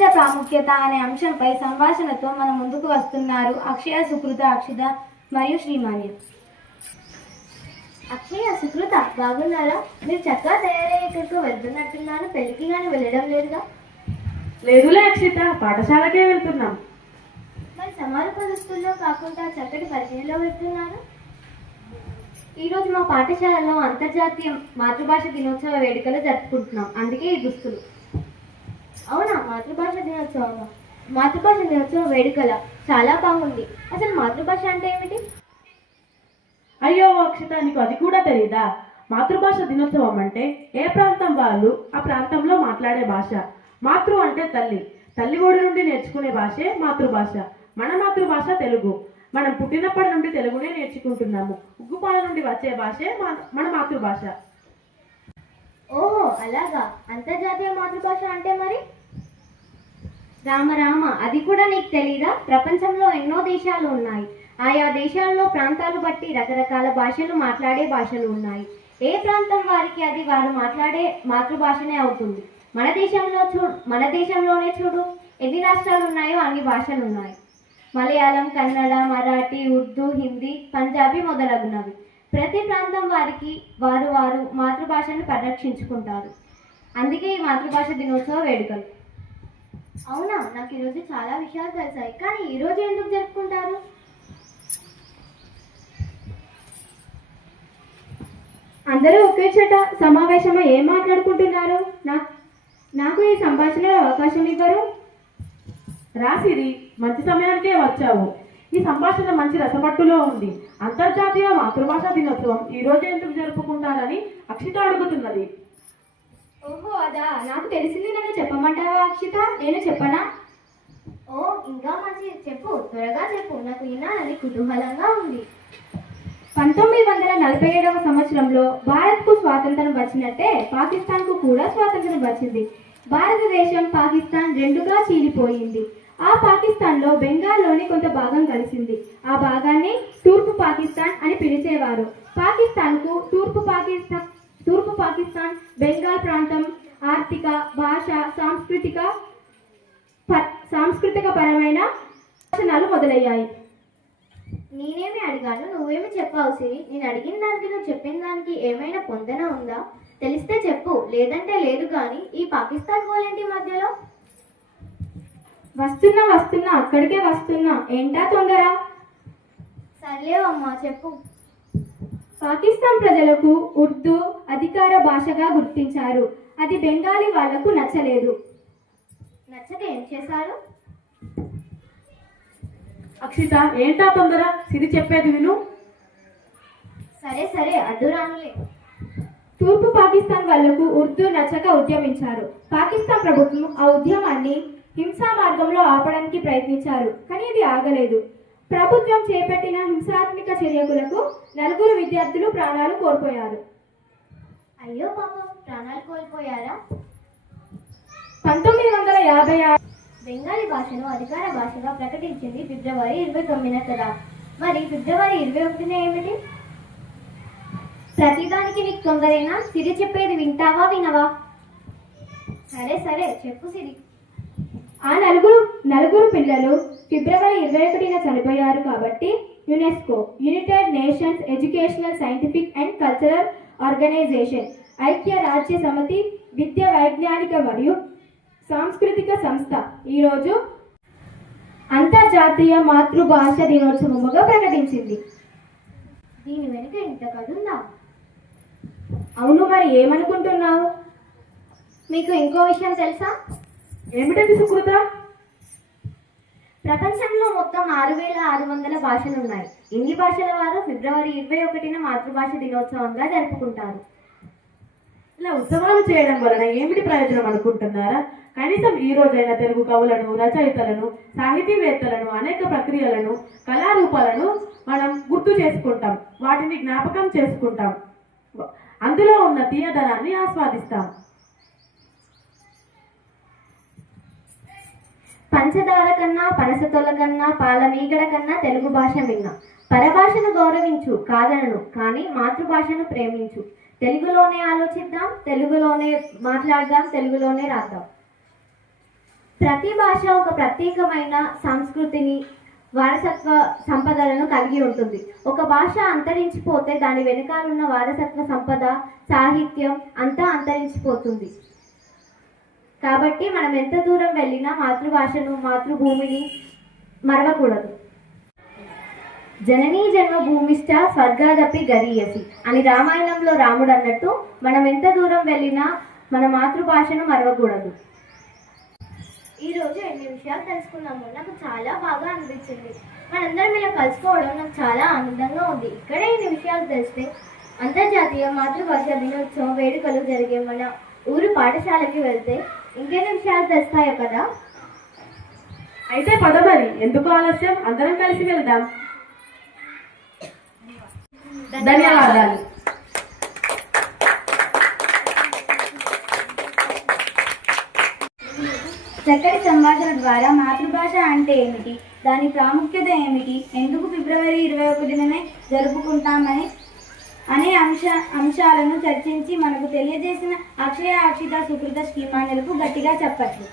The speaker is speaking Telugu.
మాతృభాష ప్రాముఖ్యత అనే అంశంపై సంభాషణతో మన ముందుకు వస్తున్నారు అక్షయ, సుకృత, అక్షిత మరియు శ్రీమాన్య. అక్షయ, సుకృత బాగున్నారా? మీరు చక్కగా తయారయ్యే ఎక్కడికో వెళ్తున్నట్టున్నాను. పెళ్లికి కానీ వెళ్ళడం లేదుగా? లేదులే అక్షిత, పాఠశాలకే వెళ్తున్నాం. మరి సమారోప దుస్తుల్లో కాకుండా చక్కటి పరిచయంలో వెళ్తున్నాను. ఈరోజు మా పాఠశాలలో అంతర్జాతీయ మాతృభాష దినోత్సవ వేడుకలు జరుపుకుంటున్నాం, అందుకే ఈ దుస్తులు. అవునా, మాతృభాష దినోత్సవ వేడుకల చాలా బాగుంది. అసలు మాతృభాష అంటే ఏమిటి? అయ్యో అక్షిత, నీకు అది కూడా తెలీదా? మాతృభాష దినోత్సవం అంటే ఏ ప్రాంతం వాళ్ళు ఆ ప్రాంతంలో మాట్లాడే భాష. మాతృ అంటే తల్లి, తల్లి ఒడి నుండి నేర్చుకునే భాషే మాతృభాష. మన మాతృభాష తెలుగు. మనం పుట్టినప్పటి నుండి తెలుగునే నేర్చుకుంటున్నాము. ఉగ్గుపాల నుండి వచ్చే భాషే మన మాతృభాష. ఓహో అలాగా. అంతర్జాతీయ మాతృభాష అంటే మరి? రామ, అది కూడా నీకు తెలీదా? ప్రపంచంలో ఎన్నో దేశాలు ఉన్నాయి. ఆయా దేశాల్లో ప్రాంతాలు బట్టి రకరకాల భాషలు మాట్లాడే భాషలు ఉన్నాయి. ఏ ప్రాంతం వారికి అది వారు మాట్లాడే మాతృభాషనే అవుతుంది. మన దేశంలోనే చూడు, ఎన్ని రాష్ట్రాలు ఉన్నాయో అన్ని భాషలు ఉన్నాయి. మలయాళం, కన్నడ, మరాఠీ, ఉర్దూ, హిందీ, పంజాబీ మొదలగునవి. ప్రతి ప్రాంతం వారికి వారు మాతృభాషను పరిరక్షించుకుంటారు. అందుకే ఈ మాతృభాష దినోత్సవ వేడుకలు. అవునా, నాకు ఈరోజు చాలా విషయాలు తెలిసాయి. కానీ ఈరోజు ఎందుకు జరుపుకుంటారు? అందరూ ఒకే చోట సమావేశమై ఏం మాట్లాడుకుంటున్నారు? నాకు ఈ సంభాషణలో అవకాశం ఇవ్వరు? రాసిరి, మంచి సమయానికే వచ్చావు. ఈ సంభాషణ మంచి రసపట్టులో ఉంది. అంతర్జాతీయ మాతృభాష దినోత్సవం ఈ రోజు ఎందుకు జరుపుకుంటారని అక్షిత అడుగుతున్నది. ఓహో అదా, నాకు తెలిసింది. నన్ను చెప్పమంటావా అక్షిత? నేను చెప్పనా? ఓ ఇంకా మంచి, చెప్పు, త్వరగా చెప్పు. నాకు వినాలని కుతూహలంగా ఉంది. 1947వ సంవత్సరంలో భారత్కు స్వాతంత్రం వచ్చినట్టే పాకిస్తాన్కు కూడా స్వాతంత్రం వచ్చింది. భారతదేశం పాకిస్తాన్ రెండుగా చీలిపోయింది. ఆ పాకిస్తాన్లో బెంగాల్లోని కొంత భాగం కలిసింది. ఆ భాగాన్ని తూర్పు పాకిస్తాన్ అని పిలిచేవారు. పాకిస్తాన్కు తూర్పు పాకిస్తాన్, బెంగాల్ ప్రాంతం ఆర్థిక, భాష, సాంస్కృతిక పరమైన భాషణాలు మొదలయ్యాయి. నేనేమి అడిగాను, నువ్వేమి చెప్పావు సిరి? నేను అడిగిన దానికి నువ్వు చెప్పిన దానికి ఏమైనా పొందన ఉందా? తెలిస్తే చెప్పు, లేదంటే లేదు. కానీ ఈ పాకిస్తాన్ గోలేంటి మధ్యలో? వస్తున్నా, అక్కడికే వస్తున్నా. ఏంటా తొందర? సర్లేవమ్మా, చెప్పు. పాకిస్తాన్ ప్రజలకు ఉర్దూ అధికార భాషగా గుర్తించారు. అది బెంగాలీ వాళ్లకు నచ్చలేదు. నచ్చక ఏం చేశారు? అక్షిత, ఏంటా తొందర? సిరి చెప్పేది విను. సరే అడ్డురానులే. తూర్పు పాకిస్తాన్ వాళ్లకు ఉర్దూ నచ్చక ఉద్యమించారు. పాకిస్తాన్ ప్రభుత్వం ఆ ఉద్యమాన్ని హింసా మార్గంలో ఆపడానికి ప్రయత్నించారు, కానీ ఇది ఆగలేదు. ప్రభుత్వం చేపట్టిన హింసాత్మక చర్యలకు 4 విద్యార్థులు ప్రాణాలు కోల్పోయారు. అయ్యో పాపం, ప్రాణాలు కోల్పోయారా? 1956 బెంగాలీ భాషను అధికార భాషగా ప్రకటించింది ఫిబ్రవరి 29న కదా. మరి ఫిబ్రవరి 21న ఏమిటి? ప్రతిదానికి నీకు తొందరేనా? సిరి చెప్పేది వింటావా వినవా? సరే చెప్పు సిరి. ఆ నలుగురు పిల్లలు ఫిబ్రవరి 21న చనిపోయారు కాబట్టి UNESCO, United Nations Educational, Scientific and Cultural Organization, ఐక్య రాజ్య సమితి విద్య, వైజ్ఞానిక మరియు సాంస్కృతిక సంస్థ ఈరోజు అంతర్జాతీయ మాతృభాష దినోత్సవముగా ప్రకటించింది. దీని వెనుక ఇంత కదుందా? అవును, మరి ఏమనుకుంటున్నావు? మీకు ఇంకో విషయం తెలుసా? ఏమిటది సుకృత? ప్రపంచంలో మొత్తం 6600 భాషలున్నాయి. ఇన్ని భాషల వారు ఫిబ్రవరి 21న మాతృభాష దినోత్సవంగా జరుపుకుంటారు. ఇలా ఉత్సవాలు చేయడం వలన ఏమిటి ప్రయోజనం అనుకుంటున్నారా? కనీసం ఈ రోజైనా తెలుగు కవులను, రచయితలను, సాహితీవేత్తలను, అనేక ప్రక్రియలను, కళారూపాలను మనం గుర్తు చేసుకుంటాం, వాటిని జ్ఞాపకం చేసుకుంటాం, అందులో ఉన్న తీయదనాన్ని ఆస్వాదిస్తాం. పంచదార కన్నా, పనసతొల కన్నా, పాలమీగడ కన్నా తెలుగు భాష విన్నా. పరభాషను గౌరవించు, కాదనను, కానీ మాతృభాషను ప్రేమించు. తెలుగులోనే ఆలోచిద్దాం, తెలుగులోనే మాట్లాడదాం, తెలుగులోనే రాద్దాం. ప్రతి భాష ఒక ప్రత్యేకమైన సంస్కృతిని వారసత్వ సంపదలను కలిగి ఉంటుంది. ఒక భాష అంతరించిపోతే దాని వెనుకాలన్న వారసత్వ సంపద, సాహిత్యం అంతా అంతరించిపోతుంది. కాబట్టి మనం ఎంత దూరం వెళ్ళినా మాతృభాషను, మాతృభూమిని మరవకూడదు. జననీ జన్మభూమిష్ట స్వర్గాదపి గరీయసి అని రామాయణంలో రాముడు అన్నట్టు మనం ఎంత దూరం వెళ్ళినా మన మాతృభాషను మరవకూడదు. ఈరోజు ఎన్ని విషయాలు తెలుసుకున్నాము. నాకు చాలా బాగా అనిపించింది. మనందరం ఇలా కలుసుకోవడం నాకు చాలా ఆనందంగా ఉంది. ఇక్కడే ఇన్ని విషయాలు తెలిస్తే అంతర్జాతీయ మాతృభాష దినోత్సవం వేడుకలు జరిగే మన ఊరు పాఠశాలకి వెళ్తే ఇంకెన్ని విషయాలు తెలుస్తాయో కదా. అయితే పద మరి, ఎందుకు ఆలస్యం, అందరం కలిసి వెళ్దాం. ధన్యవాదాలు. చక్కటి సంభాషణ ద్వారా మాతృభాష అంటే ఏమిటి, దాని ప్రాముఖ్యత ఏమిటి, ఎందుకు ఫిబ్రవరి 21నే జరుపుకుంటామని అనే అంశాలను చర్చించి మనకు తెలియజేసిన అక్షయ, అక్షిత, సుకృత శ్రీమానులకు గట్టిగా చెప్పట్లు.